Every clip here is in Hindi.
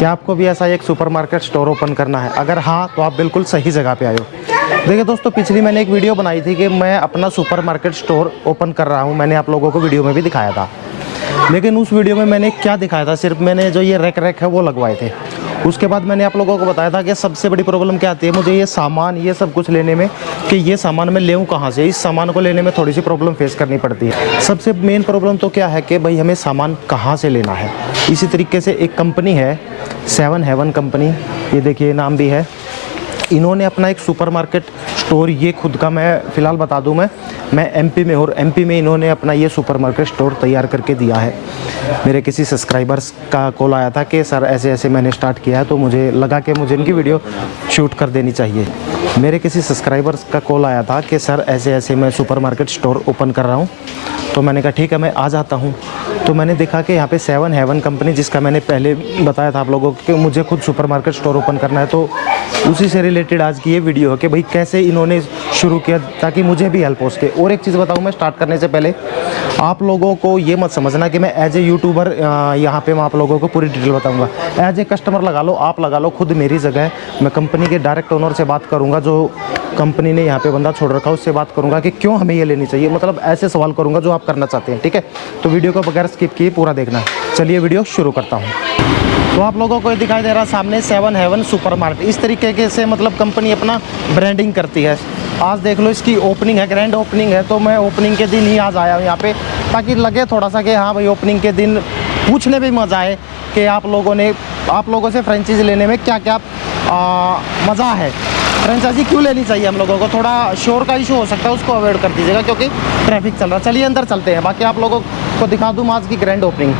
क्या आपको भी ऐसा एक सुपरमार्केट स्टोर ओपन करना है? अगर हाँ तो आप बिल्कुल सही जगह पे आए हो। देखिए दोस्तों, पिछली मैंने एक वीडियो बनाई थी कि मैं अपना सुपरमार्केट स्टोर ओपन कर रहा हूँ। मैंने आप लोगों को वीडियो में भी दिखाया था, लेकिन उस वीडियो में मैंने क्या दिखाया था, सिर्फ मैंने जो ये रैक है वो लगवाए थे। उसके बाद मैंने आप लोगों को बताया था कि सबसे बड़ी प्रॉब्लम क्या आती है मुझे ये सामान, ये सब कुछ लेने में, कि ये सामान मैं लेऊँ कहाँ से। इस सामान को लेने में थोड़ी सी प्रॉब्लम फेस करनी पड़ती है। सबसे मेन प्रॉब्लम तो क्या है कि भाई हमें सामान कहाँ से लेना है। इसी तरीके से एक कंपनी है 7 हेवन कंपनी, ये देखिए नाम भी है। इन्होंने अपना एक सुपरमार्केट स्टोर, ये खुद का मैं फ़िलहाल बता दूं, मैं एमपी में, और एमपी में इन्होंने अपना ये सुपरमार्केट स्टोर तैयार करके दिया है। मेरे किसी सब्सक्राइबर्स का कॉल आया था कि सर ऐसे ऐसे मैंने स्टार्ट किया है, तो मुझे लगा कि मुझे इनकी वीडियो शूट कर देनी चाहिए। मेरे किसी सब्सक्राइबर्स का कॉल आया था कि सर ऐसे ऐसे मैं सुपरमार्केट स्टोर ओपन कर रहा हूँ। तो मैंने कहा ठीक है, मैं आ जाता हूँ। तो मैंने देखा कि यहाँ पे 7 हेवन कंपनी, जिसका मैंने पहले बताया था आप लोगों को कि मुझे खुद सुपरमार्केट स्टोर ओपन करना है, तो उसी से रिलेटेड आज की ये वीडियो है कि भाई कैसे इन्होंने शुरू किया ताकि मुझे भी हेल्प हो सके। और एक चीज़ बताऊँ, मैं स्टार्ट करने से पहले आप लोगों को ये मत समझना कि मैं एज ए यूट्यूबर यहाँ पे मैं आप लोगों को पूरी डिटेल बताऊँगा। एज ए कस्टमर लगा लो, आप लगा लो, खुद मेरी जगह है। मैं कंपनी के डायरेक्ट ओनर से बात करूँगा, जो कंपनी ने यहाँ पे बंदा छोड़ रखा है, उससे बात करूँगा कि क्यों हमें ये लेनी चाहिए। मतलब ऐसे सवाल करूँगा जो आप करना चाहते हैं, ठीक है। तो वीडियो को बगैर स्किप किए पूरा देखना। चलिए वीडियो शुरू करता हूँ। तो आप लोगों को दिखाई दे रहा सामने 7 हेवन सुपरमार्केट। इस तरीके से मतलब कंपनी अपना ब्रांडिंग करती है। आज देख लो, इसकी ओपनिंग है, ग्रैंड ओपनिंग है। तो मैं ओपनिंग के दिन ही आज आया हूँ यहाँ पे, ताकि लगे थोड़ा सा कि हाँ भाई ओपनिंग के दिन पूछने में मज़ा आए कि आप लोगों से फ्रेंचाइजी लेने में क्या क्या मज़ा है, फ्रेंचाइजी क्यों लेनी चाहिए हम लोगों को। थोड़ा शोर का इशू हो सकता है, उसको अवॉइड कर दीजिएगा क्योंकि ट्रैफिक चल रहा है। चलिए अंदर चलते हैं, बाकी आप लोगों को दिखा दूँ आज की ग्रैंड ओपनिंग।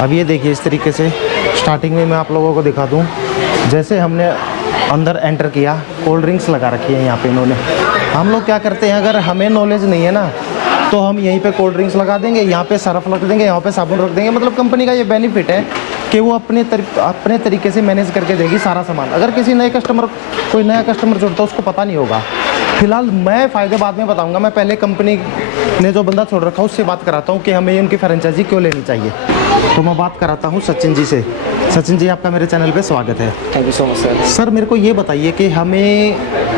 अब ये देखिए, इस तरीके से स्टार्टिंग में मैं आप लोगों को दिखा दूं। जैसे हमने अंदर एंटर किया, कोल्ड ड्रिंक्स लगा रखी है यहाँ पे इन्होंने। हम लोग क्या करते हैं, अगर हमें नॉलेज नहीं है ना, तो हम यहीं पे कोल्ड ड्रिंक्स लगा देंगे, यहाँ पे सर्फ रख देंगे, यहाँ पे साबुन रख देंगे। मतलब कंपनी का ये बेनिफिट है कि वो अपने तरीके से मैनेज करके देगी सारा सामान। अगर कोई नया कस्टमर जुड़ता है, उसको पता नहीं होगा। फिलहाल मैं फ़ायदे बाद में बताऊंगा। मैं पहले कंपनी ने जो बंदा छोड़ रखा है उससे बात कराता हूँ कि हमें उनकी फ्रेंचाइजी क्यों लेनी चाहिए। तो मैं बात कराता हूँ सचिन जी से। सचिन जी, आपका मेरे चैनल पे स्वागत है। Thank you so much sir. Sir मेरे को ये बताइए कि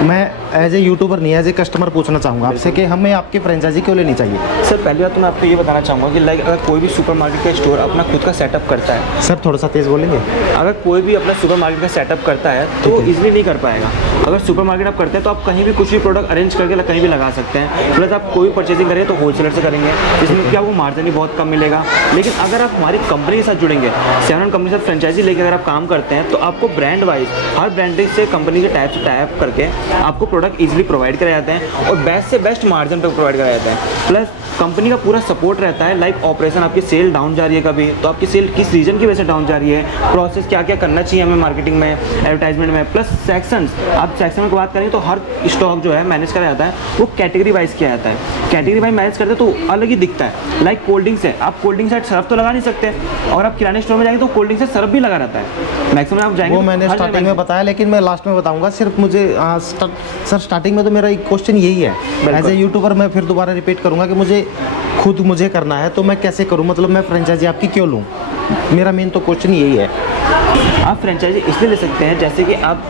मैं एज ए यूट्यूबर नहीं, एज ए कस्टमर पूछना चाहूँगा आपसे कि हमें आपकी फ्रेंचाइजी क्यों लेनी चाहिए। सर पहली बात तो मैं आपको ये बताना चाहूँगा कि लाइक अगर कोई भी सुपरमार्केट का स्टोर अपना खुद का सेटअप करता है। सर थोड़ा सा तेज़ बोलेंगे। अगर कोई भी अपना सुपरमार्केट का सेटअप करता है तो वो ईजिली नहीं कर पाएगा। अगर सुपरमार्केट आप करते हैं तो आप कहीं भी कुछ भी प्रोडक्ट अरेंज करके कहीं भी लगा सकते हैं। प्लस आप कोई भी परचेजिंग करेंगे तो होलसेलर से करेंगे, जिसमें क्या वो मार्जिन भी बहुत कम मिलेगा। लेकिन अगर आप हमारी कंपनी के साथ जुड़ेंगे, 7 कंपनी के साथ फ्रेंचाइजी लेकर अगर आप काम करते हैं, तो आपको ब्रांड वाइज हर ब्रांड से कंपनी के टाइप करके आपको प्रोडक्ट ईजिली प्रोवाइड कराए जाते हैं और बेस्ट से बेस्ट मार्जिन पर प्रोवाइड कराया जाता है। प्लस कंपनी का पूरा सपोर्ट रहता है। लाइक ऑपरेशन, आपकी सेल डाउन जा रही है कभी, तो आपकी सेल किस रीजन की वजह से डाउन जा रही है, प्रोसेस क्या क्या करना चाहिए हमें मार्केटिंग में, एडवर्टाइजमेंट में। प्लस सेक्शंस, आप सेक्शन में बात करें तो हर स्टॉक जो है मैनेज करा जाता है, वो कैटेगरी वाइज किया जाता है। कैटेगरी वाइज मैनेज करते हैं तो अलग ही दिखता है। लाइक कोल्ड ड्रिंक्स है, आप कोल्ड ड्रिंक साइड सर्फ तो लगा नहीं सकते, और आप किराने स्टोर में जाएंगे तो कोल्ड ड्रिंक से सर्फ भी लगा रहता है। मैक्सिमम आप जाएंगे, वो मैंने स्टार्टिंग में बताया, लेकिन मैं लास्ट में बताऊंगा। सिर्फ मुझे सर स्टार्टिंग में तो मेरा एक क्वेश्चन यही है, एज ए यूट्यूबर मैं फिर दोबारा रिपीट करूंगा कि मुझे करना है तो मैं कैसे करूं, मतलब मैं फ्रेंचाइजी आपकी क्यों लूं। मेरा मेन तो क्वेश्चन यही है। आप फ्रेंचाइजी इसलिए ले सकते हैं जैसे कि आप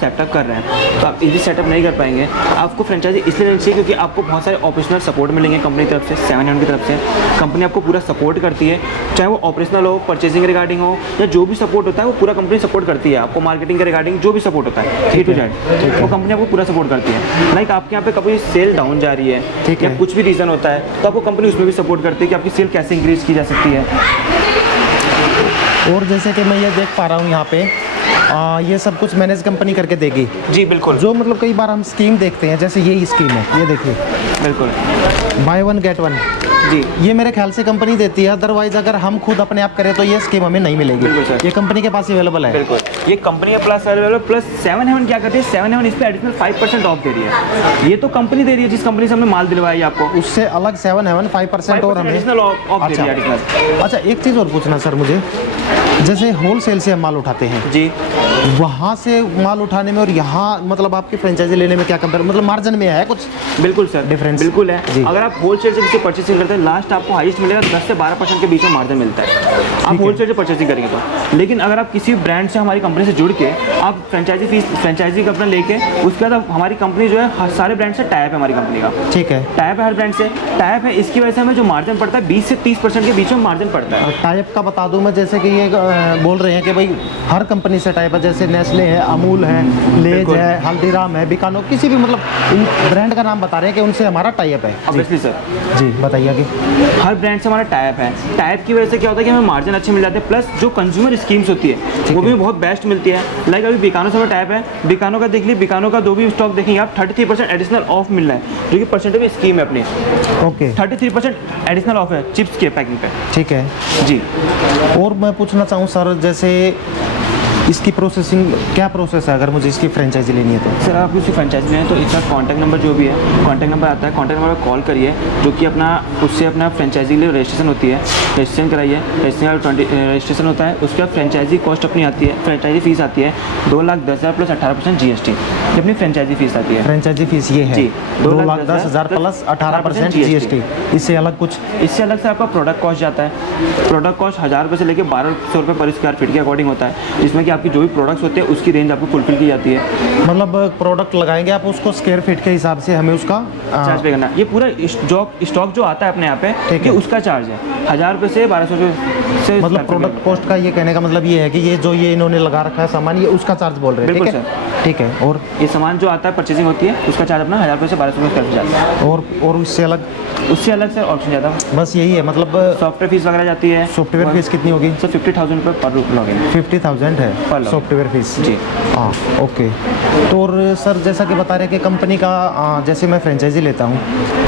सेटअप कर रहे हैं तो आप इजी सेटअप नहीं कर पाएंगे। आपको फ्रेंचाइजी इसलिए लेनी चाहिए क्योंकि आपको बहुत सारे ऑपरेशनल सपोर्ट मिलेंगे कंपनी की तरफ से, 7 हेवन की तरफ से। कंपनी आपको पूरा सपोर्ट करती है, चाहे वो ऑपरेशनल हो, परचेजिंग रिगार्डिंग हो, या जो भी सपोर्ट होता है वो पूरा कंपनी सपोर्ट करती है। आपको मार्केटिंग के रिगार्डिंग जो भी सपोर्ट होता है A to Z, वो कंपनी आपको पूरा सपोर्ट करती है। लाइक आपके यहाँ पे कभी सेल डाउन जा रही है या कुछ भी रीज़न होता है तो आपको कंपनी उसमें भी सपोर्ट करती है कि आपकी सेल कैसे इंक्रीज की जा सकती है। और जैसे कि मैं ये देख पा रहा हूँ यहाँ पे ये सब कुछ मैनेज कंपनी करके देगी। जी बिल्कुल। जो मतलब कई बार हम स्कीम देखते हैं, जैसे ये स्कीम है, ये देखिए बिल्कुल, बाय 1 गेट 1। जी, ये मेरे ख्याल से कंपनी देती है, अदरवाइज अगर हम खुद अपने आप करें तो ये स्कीम हमें नहीं मिलेगी। बिल्कुल सर, ये कंपनी के पास अवेलेबल है। बिल्कुल, ये कंपनी का प्लस अवेलेबल। प्लस 7 हेवन क्या करती है, 7 हेवन इस पर एडिशनल 5% ऑफ दे रही है। ये तो कंपनी दे रही है जिस कंपनी से हमने माल दिलवाई आपको, उससे अलग 7 हेवन 5% और हमें एडिशनल ऑफ दे रही है। अच्छा, एक चीज़ और पूछना सर मुझे, जैसे होल सेल से हम माल उठाते हैं जी, वहाँ से माल उठाने में और यहाँ मतलब आपकी फ्रेंचाइजी लेने में क्या कंपेयर, मतलब मार्जिन में है कुछ? बिल्कुल सर, डिफरेंस बिल्कुल है जी। अगर आप होलसेल से किसी परचेसिंग करते हैं, लास्ट आपको हाईएस्ट मिलेगा 10 से 12% के बीच में मार्जिन मिलता है, आप होलसेल से परचेसिंग करेंगे तो। लेकिन अगर आप किसी ब्रांड से हमारी कंपनी से जुड़ के आप फ्रेंचाइजी का अपना लेके, उसके बाद हमारी कंपनी जो है सारे ब्रांड से टाइप है हमारी कंपनी का, ठीक है। टाइप है हर ब्रांड से, टाइप है, इसकी वजह से हमें जो मार्जिन पड़ता है 20 से 30% के बीच में मार्जिन पड़ता है। टाइप का बता दूं मैं, जैसे कि ये बोल रहे हैं कि भाई हर कंपनी से टाइप है, जैसे नेस्ले है, अमूल है, लेज है, हल्दीराम है, बिकानो, किसी भी मतलब इन ब्रांड का नाम बता रहे हैं कि उनसे हमारा टाइप है। ऑब्वियसली सर जी बताइए कि हर ब्रांड से हमारा टाइप है, टाइप की वजह से क्या होता है कि हमें मार्जिन अच्छे मिल जाते हैं, प्लस जो कंज्यूमर स्कीम्स होती है वो भी बहुत बेस्ट मिलती है। लाइक अभी बिकानो से हमारा टाइप है, बिकानो का देख लीजिए, बिकानो का जो भी स्टॉक देखेंगे आप 33% एडिशनल ऑफ मिल रहा है, जो कि परसेंटेज स्कीम है अपनी। ओके 33% एडिशनल ऑफ है चिप्स के पैकिंग पे। ठीक है जी और मैं पूछना चाहूँ सर, जैसे इसकी प्रोसेसिंग क्या प्रोसेस है अगर मुझे इसकी फ्रेंचाइजी लेनी है तो? सर आप इसकी फ्रेंचाइजी लें तो इसका कॉन्टैक्ट नंबर जो भी है, कॉन्टैक्ट नंबर आता है, कॉन्टैक्ट नंबर पर कॉल करिए, जो कि अपना उससे अपना फ्रेंचाइजी के लिए रजिस्ट्रेशन होती है, रजिस्ट्रेशन कराइए, रजिस्ट्रेशन होता है, उसके बाद फ्रेंचाइजी कॉस्ट अपनी आती है, फ्रेंचाइजी फीस आती है 2,10,000 प्लस 18% GST, ये अपनी फ्रेंचाइजी फीस आती है। फ्रेंचाइजी फीस ये है जी, 2,10,000 प्लस 18% GST। इससे अलग कुछ? इससे अलग से आपका प्रोडक्ट कॉस्ट जाता है, प्रोडक्ट कॉस्ट 1,000 रुपये से लेकर 1,200 रुपये पर स्क्वायर फीट के अकॉर्डिंग होता है, जिसमें कि आपकी जो भी प्रोडक्ट्स होते हैं उसकी रेंज आपको फुलफिल की जाती है। मतलब प्रोडक्ट लगाएंगे आप, उसको स्क्वायर फीट के हिसाब से हमें उसका चार्ज पे करना है। ये पूरा स्टॉक जो आता है अपने यहाँ पे, ठीक ये है। उसका चार्ज है 1,000 रुपये से 1,200 रुपये से। मतलब प्रोडक्ट कॉस्ट का ये कहने का मतलब ये है कि ये जो ये इन्होंने लगा रखा है सामान, ये उसका चार्ज बोल रहे हैं? बिल्कुल ठीक है, ठीक है। और ये सामान जो आता है परचेजिंग होती है उसका चार्ज अपना 1,000 रुपये से 1,200 रुपये स्क्वायर फीट जाता है। और उससे अलग से ऑप्शन जाता है, बस यही है मतलब सॉफ्टवेयर फीस वगैरह जाती है। सॉफ्टवेयर फीस कितनी होगी? सर 50,000 रुपये पर लॉगिन। 50,000 है पर सॉफ्टवेयर फीस जी। हाँ ओके। तो और सर जैसा कि बता रहे हैं कि कंपनी का जैसे मैं फ्रेंचाइजी लेता हूँ,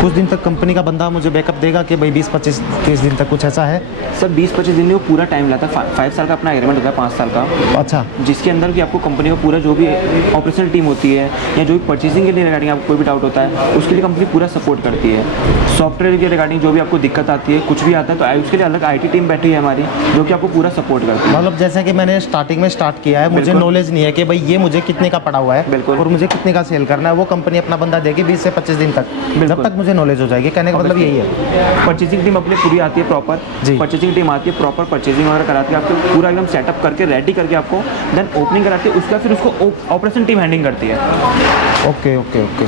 कुछ दिन तक कंपनी का बंदा मुझे बैकअप देगा कि भाई 20-25-30 दिन तक, कुछ ऐसा है? सर 20-25 दिन में वो पूरा टाइम लाता है, 5 साल का अपना एग्रीमेंट होता है, 5 साल का। अच्छा। जिसके अंदर कि आपको कंपनी का पूरा जो भी ऑपरेशनल टीम होती है या जो भी परचेजिंग के लिए रिगार्डिंग आपको कोई भी डाउट होता है, उसके लिए कंपनी पूरा सपोर्ट करती है। सॉफ्टवेयर के रिगार्डिंग जो भी आपको दिक्कत आती है, कुछ भी आता है, तो उसके लिए अलग IT टीम बैठी है हमारी, जो कि आपको पूरा सपोर्ट करती है। मतलब जैसे कि मैंने स्टार्टिंग में स्टार्ट किया है, मुझे नॉलेज नहीं है कि भाई ये मुझे कितने का पड़ा हुआ है बिल्कुल, और मुझे कितने का सेल करना है, वो कंपनी अपना बंदा देगी 20 से 25 दिन तक, जब तक मुझे नॉलेज हो जाएगी। कहने का मतलब यही है। परचेजिंग टीम अपनी पूरी आती है प्रॉपर, परचेजिंग टीम आती है प्रॉपर, परचेजिंग वगैरह कराती है, आपको पूरा एकदम सेटअप करके रेडी करके आपको देन ओपनिंग कराती है, उसका फिर उसको ऑपरेशन टीम हैंडलिंग करती है। ओके ओके ओके,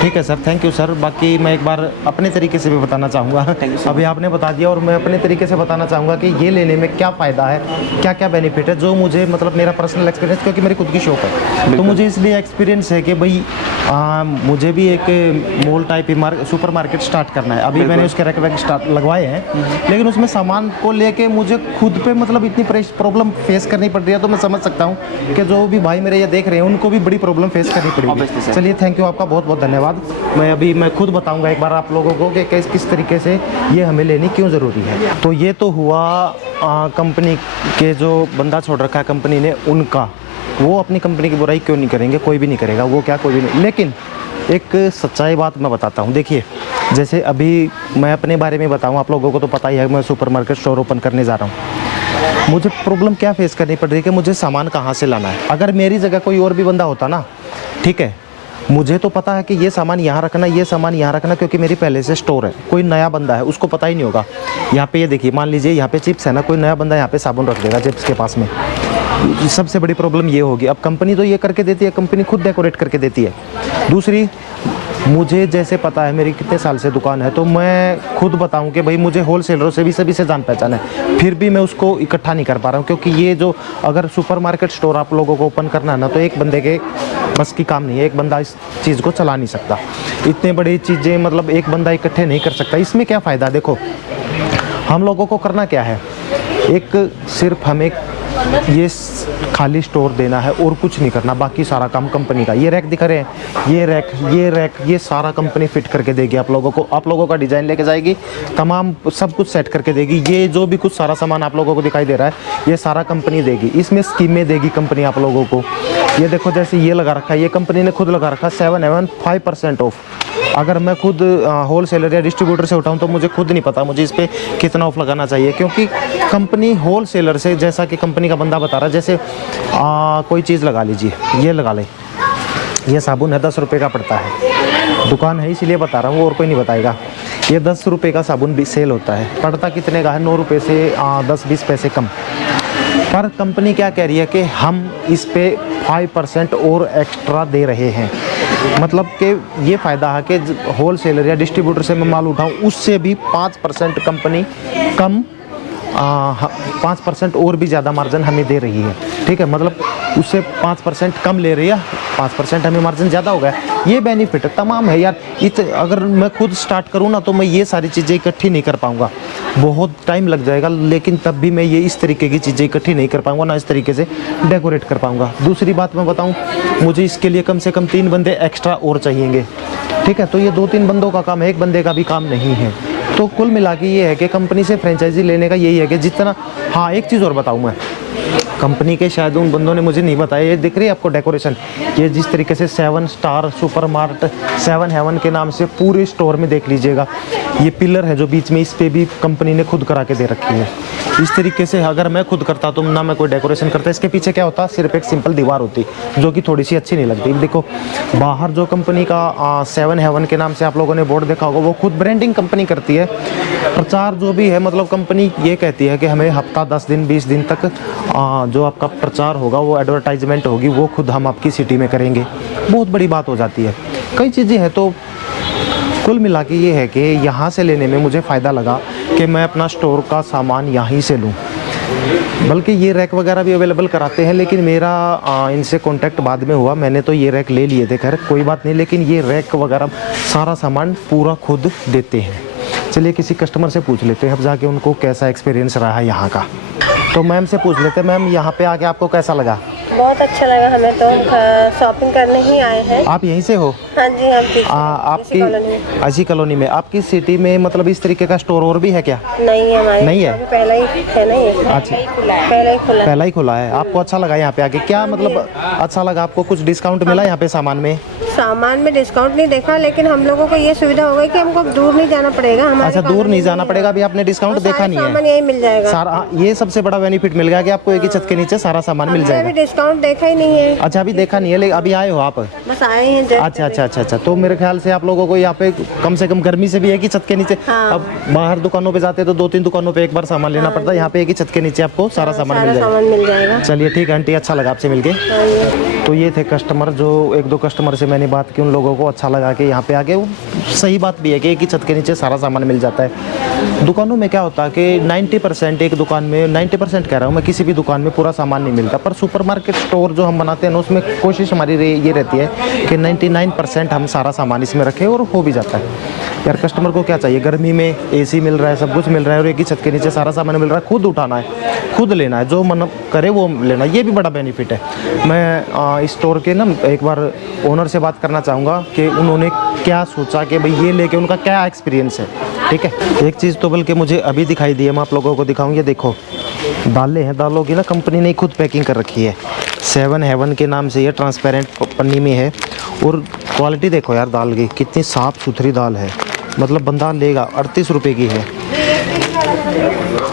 ठीक है सर, थैंक यू सर। बाकी मैं एक बार अपने तरीके से भी बताना चाहूँगा, अभी आपने बता दिया और मैं अपने तरीके से बताना चाहूँगा कि ये लेने में क्या फ़ायदा है, क्या क्या बेनिफिट है, जो मुझे मतलब मेरा पर्सनल एक्सपीरियंस, क्योंकि मेरी खुद की शॉप है तो मुझे इसलिए एक्सपीरियंस है कि भाई मुझे भी एक mall type super market start करना है। अभी मैंने उसके रैक वैक स्टार्ट लगवाए हैं, लेकिन उसमें सामान को लेके मुझे खुद पे मतलब इतनी प्रॉब्लम फेस करनी पड़ रही है, तो मैं समझ सकता हूँ कि जो भी भाई मेरे ये देख रहे हैं उनको भी बड़ी प्रॉब्लम फेस करनी पड़ेगी। चलिए थैंक यू, आपका बहुत बहुत धन्यवाद। मैं खुद बताऊंगा एक बार आप लोगों को कि किस तरीके से ये हमें लेनी क्यों ज़रूरी है। तो ये तो हुआ कंपनी के जो बंदा छोड़ रखा है कंपनी ने उनका, वो अपनी कंपनी की बुराई क्यों नहीं करेंगे, कोई भी नहीं करेगा, वो क्या कोई भी नहीं। लेकिन एक सच्चाई बात मैं बताता हूँ, देखिए जैसे अभी मैं अपने बारे में बताऊँ, आप लोगों को तो पता ही है, मैं सुपरमार्केट स्टोर ओपन करने जा रहा हूँ। मुझे प्रॉब्लम क्या फेस करनी पड़ रही है कि मुझे सामान कहाँ से लाना है। अगर मेरी जगह कोई और भी बंदा होता ना, ठीक है, मुझे तो पता है कि ये सामान यहाँ रखना, ये सामान यहाँ रखना, क्योंकि मेरी पहले से स्टोर है। कोई नया बंदा है उसको पता ही नहीं होगा। यहाँ पे ये देखिए, मान लीजिए यहाँ पे चिप्स है ना, कोई नया बंदा यहाँ पे साबुन रख देगा चिप्स के पास में, सबसे बड़ी प्रॉब्लम ये होगी। अब कंपनी तो ये करके देती है, कंपनी खुद डेकोरेट करके देती है। दूसरी, मुझे जैसे पता है मेरी कितने साल से दुकान है, तो मैं खुद बताऊं कि भाई मुझे होलसेलरों से भी सभी से जान पहचान है, फिर भी मैं उसको इकट्ठा नहीं कर पा रहा हूं, क्योंकि ये जो अगर सुपरमार्केट स्टोर आप लोगों को ओपन करना है ना, तो एक बंदे के बस की काम नहीं है, एक बंदा इस चीज़ को चला नहीं सकता। इतने बड़ी चीज़ें मतलब एक बंदा इकट्ठे नहीं कर सकता। इसमें क्या फ़ायदा, देखो हम लोगों को करना क्या है, एक सिर्फ हमें ये खाली स्टोर देना है और कुछ नहीं करना, बाकी सारा काम कंपनी का। ये रैक दिखा रहे हैं, ये रैक ये सारा कंपनी फिट करके देगी आप लोगों को, आप लोगों का डिज़ाइन लेके जाएगी, तमाम सब कुछ सेट करके देगी। ये जो भी कुछ सारा सामान आप लोगों को दिखाई दे रहा है, ये सारा कंपनी देगी। इसमें स्कीमें देगी कंपनी आप लोगों को। ये देखो जैसे ये लगा रखा है, ये कंपनी ने खुद लगा रखा है 7 एवं 5% ऑफ, अगर मैं खुद होल सेलर या डिस्ट्रीब्यूटर से उठाऊँ तो मुझे खुद नहीं पता मुझे इस पर कितना ऑफ लगाना चाहिए, क्योंकि कंपनी होल सेलर से, जैसा कि कंपनी का बंदा बता रहा है, जैसे कोई चीज़ लगा लीजिए, ये लगा ले, ये साबुन है 10 रुपये का पड़ता है, दुकान है इसीलिए बता रहा हूँ और कोई नहीं बताएगा। ये 10 रुपये का साबुन भी सेल होता है, पड़ता कितने का है, 9 रुपये से 10-20 पैसे कम। पर कंपनी क्या कह रही है कि हम इस पे 5% और एक्स्ट्रा दे रहे हैं। मतलब कि ये फ़ायदा है कि होल सेलर या डिस्ट्रीब्यूटर से मैं माल उठाऊँ उससे भी 5% कंपनी कम 5% और भी ज़्यादा मार्जिन हमें दे रही है। ठीक है, मतलब उससे 5% कम ले रही है, 5% हमें मार्जिन ज़्यादा हो गया। ये बेनिफिट तमाम है यार। अगर मैं खुद स्टार्ट करूँ ना तो मैं ये सारी चीज़ें इकट्ठी नहीं कर पाऊँगा, बहुत टाइम लग जाएगा, लेकिन तब भी मैं ये इस तरीके की चीज़ें इकट्ठी नहीं कर पाऊँगा, ना इस तरीके से डेकोरेट कर पाऊँगा। दूसरी बात मैं बताऊँ, मुझे इसके लिए कम से कम 3 बंदे एक्स्ट्रा और चाहिएंगे। ठीक है, तो ये 2-3 बंदों का काम है, एक बंदे का भी काम नहीं है। तो कुल मिला के ये है कि कंपनी से फ्रेंचाइजी लेने का यही है कि जितना, हाँ एक चीज़ और बताऊँ मैं, कंपनी के शायद उन बंदों ने मुझे नहीं बताया, ये दिख रही है आपको डेकोरेशन, ये जिस तरीके से 7 स्टार सुपर मार्ट 7 हेवन के नाम से पूरे स्टोर में देख लीजिएगा, ये पिलर है जो बीच में, इस पे भी कंपनी ने खुद करा के दे रखी है। इस तरीके से अगर मैं खुद करता तो ना मैं कोई डेकोरेशन करता, इसके पीछे क्या होता, सिर्फ एक सिंपल दीवार होती जो कि थोड़ी सी अच्छी नहीं लगती। देखो बाहर जो कंपनी का 7 हेवन के नाम से आप लोगों ने बोर्ड देखा होगा, वो खुद ब्रांडिंग कंपनी करती है। प्रचार जो भी है, मतलब कंपनी ये कहती है कि हमें हफ्ता 10 दिन 20 दिन तक जो आपका प्रचार होगा, वो एडवर्टाइजमेंट होगी, वो खुद हम आपकी सिटी में करेंगे। बहुत बड़ी बात हो जाती है, कई चीज़ें हैं। तो कुल मिला के ये है कि यहाँ से लेने में मुझे फ़ायदा लगा कि मैं अपना स्टोर का सामान यहीं से लूँ। बल्कि ये रैक वगैरह भी अवेलेबल कराते हैं, लेकिन मेरा इनसे कांटेक्ट बाद में हुआ, मैंने तो ये रैक ले लिए थे, खैर कोई बात नहीं, लेकिन ये रैक वगैरह सारा सामान पूरा खुद देते हैं। चलिए किसी कस्टमर से पूछ लेते हैं अब जाके उनको कैसा एक्सपीरियंस रहा है यहाँ का। तो मैम से पूछ लेते हैं, मैम यहाँ पे आके आपको कैसा लगा? बहुत अच्छा लगा हमें, तो शॉपिंग करने ही आए हैं। आप यहीं से हो? हाँ जी, आपकी अजी कॉलोनी में, आपकी सिटी में मतलब इस तरीके का स्टोर और भी है क्या? नहीं है, हमारे नहीं है, पहला ही है ना ये। अच्छा, पहला ही खुला है। आपको अच्छा लगा यहाँ पे आके? क्या मतलब अच्छा लगा आपको? कुछ डिस्काउंट मिला यहाँ पे सामान में? सामान में डिस्काउंट नहीं देखा, लेकिन हम लोगों को ये सुविधा हो गई कि हमको दूर नहीं जाना पड़ेगा। अच्छा, दूर नहीं जाना पड़ेगा, अभी आपने डिस्काउंट देखा नहीं है? सामान यही मिल जाएगा सारा, ये सबसे बड़ा बेनिफिट मिल गया कि आपको एक ही छत के नीचे सारा सामान मिल जाएगा। अभी डिस्काउंट देखा ही नहीं है। अच्छा, अभी देखा नहीं है, लेकिन अभी आए हो आप? बस आए हैं। अच्छा। तो मेरे ख्याल से आप लोगों को यहाँ पे कम से कम गर्मी से भी एक ही छत के नीचे, अब बाहर दुकानों पे जाते तो 2-3 दुकानों पे एक बार सामान लेना पड़ता है, यहाँ पे एक ही छत के नीचे आपको सारा सामान मिल जाएगा। चलिए ठीक है आंटी, अच्छा लगा आपसे मिलके। तो ये थे कस्टमर, जो 1-2 कस्टमर से मैंने बात की, उन लोगों को अच्छा लगा कि यहाँ पे आके, सही बात भी है कि एक ही छत के नीचे सारा सामान मिल जाता है। दुकानों में क्या होता है कि 90% एक दुकान में, 90% कह रहा हूँ मैं, किसी भी दुकान में पूरा सामान नहीं मिलता, पर सुपरमार्केट स्टोर जो हम बनाते हैं ना, उसमें कोशिश हमारी ये रहती है कि 99% हम सारा सामान इसमें रखें, और हो भी जाता है। यार कस्टमर को क्या चाहिए, गर्मी में एसी मिल रहा है, सब कुछ मिल रहा है, और एक ही छत के नीचे सारा सामान मिल रहा है, खुद उठाना है, खुद लेना है, जो मन करे वो लेना, ये भी बड़ा बेनिफिट है। मैं स्टोर के ना एक बार ओनर से बात करना चाहूँगा कि उन्होंने क्या सोचा कि भाई ये लेके उनका क्या एक्सपीरियंस है। ठीक है, एक चीज़ तो बल्कि मुझे अभी दिखाई दी है, मैं आप लोगों को दिखाऊँ। ये देखो दालें हैं, दालों की ना कंपनी ने खुद पैकिंग कर रखी है, 7 हेवन के नाम से, ये ट्रांसपेरेंट पन्नी में है, और क्वालिटी देखो यार दाल की, कितनी साफ़ सुथरी दाल है, मतलब बंदा लेगा। 38 रुपये की है।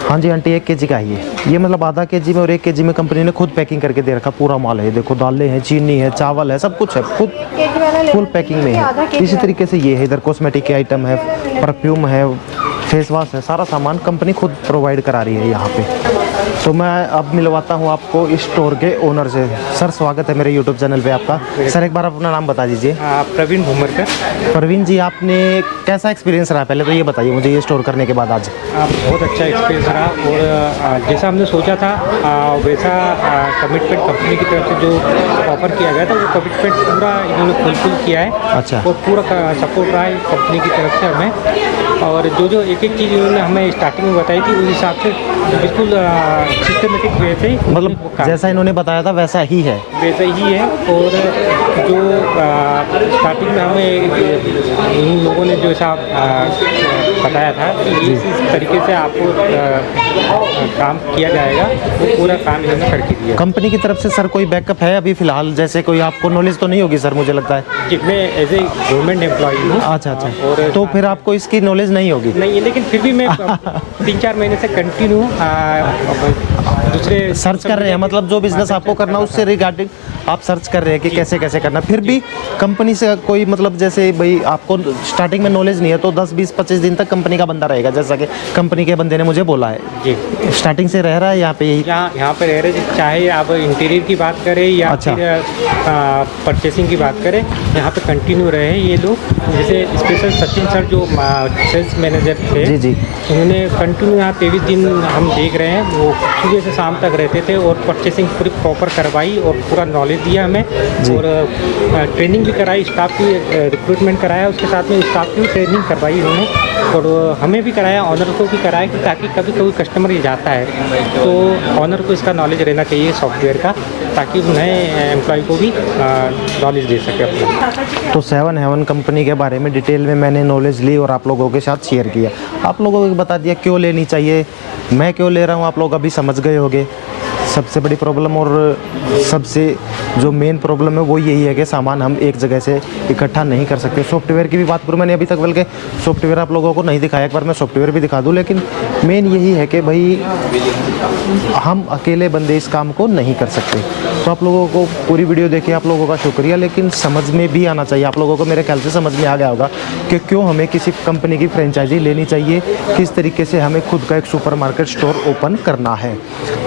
हाँ जी आंटी, 1 केजी का है ये मतलब आधा केजी में और 1 केजी में कंपनी ने खुद पैकिंग करके दे रखा, पूरा माल है। देखो दालें हैं, चीनी है, चावल है, सब कुछ है, खुद फुल पैकिंग में है। इसी तरीके से ये है, इधर कॉस्मेटिक के आइटम है, परफ्यूम है, फेस वॉश है, सारा सामान कंपनी खुद प्रोवाइड करा रही है यहाँ पे। तो मैं अब मिलवाता हूँ आपको इस स्टोर के ओनर से। सर स्वागत है मेरे यूट्यूब चैनल पे आपका। सर एक बार अपना नाम बता दीजिए। प्रवीण भूमरकर। प्रवीण जी, आपने कैसा एक्सपीरियंस रहा, पहले तो ये बताइए मुझे, ये स्टोर करने के बाद आज? बहुत अच्छा एक्सपीरियंस रहा, और जैसा हमने सोचा था वैसा कमिटमेंट कंपनी की तरफ से जो ऑफर किया गया था, वो कमिटमेंट पूरा इन्होंने फुलफिल किया है। अच्छा। और पूरा सपोर्ट रहा है कंपनी की तरफ से हमें, और जो एक चीज़ इन्होंने हमें स्टार्टिंग में बताई थी, उस हिसाब से बिल्कुल सिस्टमेटिक वे से, मतलब जैसा इन्होंने बताया था वैसा ही है। वैसा ही है। और जो स्टार्टिंग में हमें इन लोगों ने जो जैसा बताया था कि इस तरीके से आपको काम किया जाएगा, वो पूरा काम इन्होंने करके दिया। कंपनी की तरफ से सर कोई बैकअप है अभी फिलहाल? जैसे कोई आपको नॉलेज तो नहीं होगी सर, मुझे लगता है कि मैं एज ए गवर्नमेंट एम्प्लॉई हूँ। अच्छा अच्छा, और तो फिर आपको इसकी नॉलेज नहीं होगी? नहीं है, लेकिन फिर भी मैं 3-4 महीने से कंटिन्यू दूसरे सर्च कर रहे हैं, मतलब जो बिजनेस आपको करना है उससे रिगार्डिंग आप सर्च कर रहे हैं कि कैसे कैसे करना। फिर भी कंपनी से कोई मतलब जैसे भाई आपको स्टार्टिंग में नॉलेज नहीं है तो 10-20-25 दिन तक कंपनी का बंदा रहेगा, जैसा कि कंपनी के बंदे ने मुझे बोला है। जी, स्टार्टिंग से रह रहा है यहाँ पे यही? यहाँ पे रह रहे, चाहे आप इंटीरियर की बात करें या अच्छा। फिर परचेसिंग की बात करें, यहाँ पे कंटिन्यू रहे ये लोग। जैसे स्पेशल सचिन सर जो सेल्स मैनेजर थे, जी जी, उन्होंने कंटिन्यू यहाँ 23 दिन हम देख रहे हैं, वो सुबह से शाम तक रहते थे और परचेसिंग पूरी प्रॉपर करवाई और पूरा नॉलेज दिया हमें। और ट्रेनिंग भी कराई, स्टाफ की रिक्रूटमेंट कराया, उसके साथ में स्टाफ की भी ट्रेनिंग करवाई उन्होंने, और हमें भी कराया, ऑनर को भी कराया, कि ताकि कभी कोई कस्टमर ये जाता है तो ऑनर को इसका नॉलेज रहना चाहिए सॉफ्टवेयर का, ताकि नए एम्प्लॉय को भी नॉलेज दे सके अपना। तो 7 हेवन कंपनी के बारे में डिटेल में मैंने नॉलेज ली और आप लोगों के साथ शेयर किया। आप लोगों को बता दिया क्यों लेनी चाहिए, मैं क्यों ले रहा हूँ, आप लोग अभी समझ गए होंगे। सबसे बड़ी प्रॉब्लम और सबसे जो मेन प्रॉब्लम है वो यही है कि सामान हम एक जगह से इकट्ठा नहीं कर सकते। सॉफ्टवेयर की भी बात करूँ, मैंने अभी तक बल्कि सॉफ्टवेयर आप लोगों को नहीं दिखाया, एक बार मैं सॉफ्टवेयर भी दिखा दूँ, लेकिन मेन यही है कि भाई हम अकेले बंदे इस काम को नहीं कर सकते। तो आप लोगों को पूरी वीडियो देखिए, आप लोगों का शुक्रिया, लेकिन समझ में भी आना चाहिए। आप लोगों को मेरे ख्याल से समझ में आ गया होगा कि क्यों हमें किसी कंपनी की फ्रेंचाइजी लेनी चाहिए, किस तरीके से हमें खुद का एक सुपरमार्केट स्टोर ओपन करना है।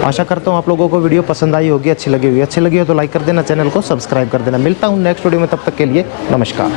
आशा करता हूँ आप लोगों को वीडियो पसंद आई होगी, अच्छी लगी होगी। अच्छी लगी हो तो लाइक कर देना, चैनल को सब्सक्राइब कर देना। मिलता हूँ नेक्स्ट वीडियो में, तब तक के लिए नमस्कार।